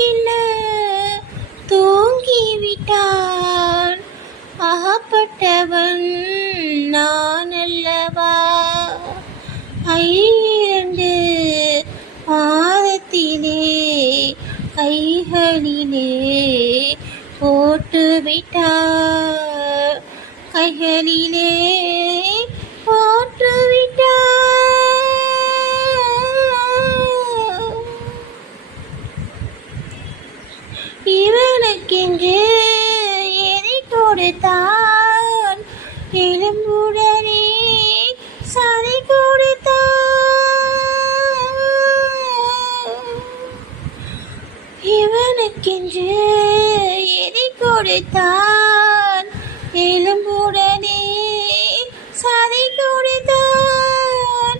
அவனுக்கென்ன தூங்கிவிட்டான். அகப்பட்டவன் நான் அல்லவா. 2 மாதத்திலே கைகளிலே போட்டுவிட்டார். கைகளிலே போட்டுவிட்டார். இவனுக்கென்று எதை கொடுத்தான். எலும்புடனே சதை கொடுத்தான். இவனுக்கென்று எதை கொடுத்தான். எலும்புடனே சதை கொடுத்தான்.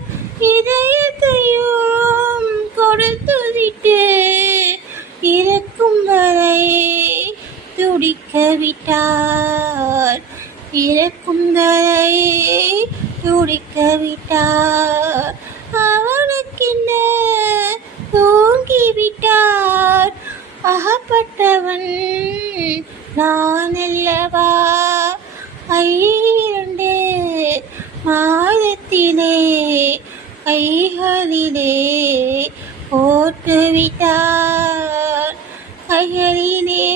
இதயத்தையும் கொடுத்துவிட்டு இறக்கும் வரை துடிக்க விட்டார். இறக்கும் வரை துடிக்க விட்டார். அவனுக்கென்ன தூங்கிவிட்டார். அகப்பட்டவன் நான் அல்லவா. 2 மாதத்திலே கைகளிலே போட்டுவிட்டார். கைகளிலே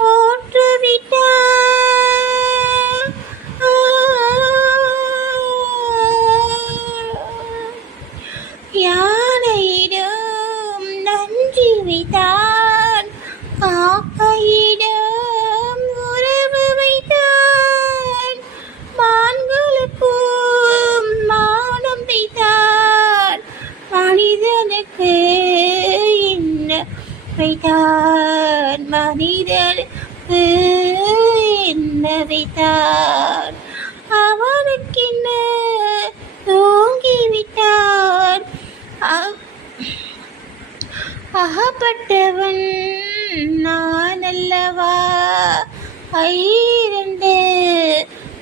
போட்டுவிட்டார். யானையிடம் நன்றி வைத்தான். காக்கையிடம் உறவு வைத்தான். மான்களுக்கும் மானம் வைத்தான். மனிதனுக்கு என்ன வைத்தான். மனிதனுக்கு என்ன வைத்தான். அவனுக்கென்ன தூங்கிவிட்டான். அகப்பட்டவன் நான் அல்லவா. 2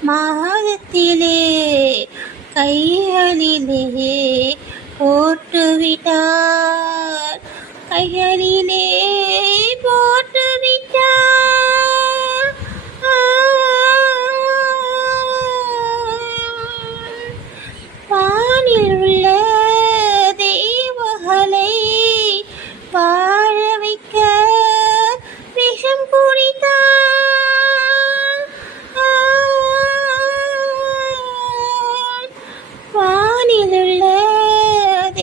மாதத்திலே கைகளிலே போட்டுவிட்டார். கைகளிலே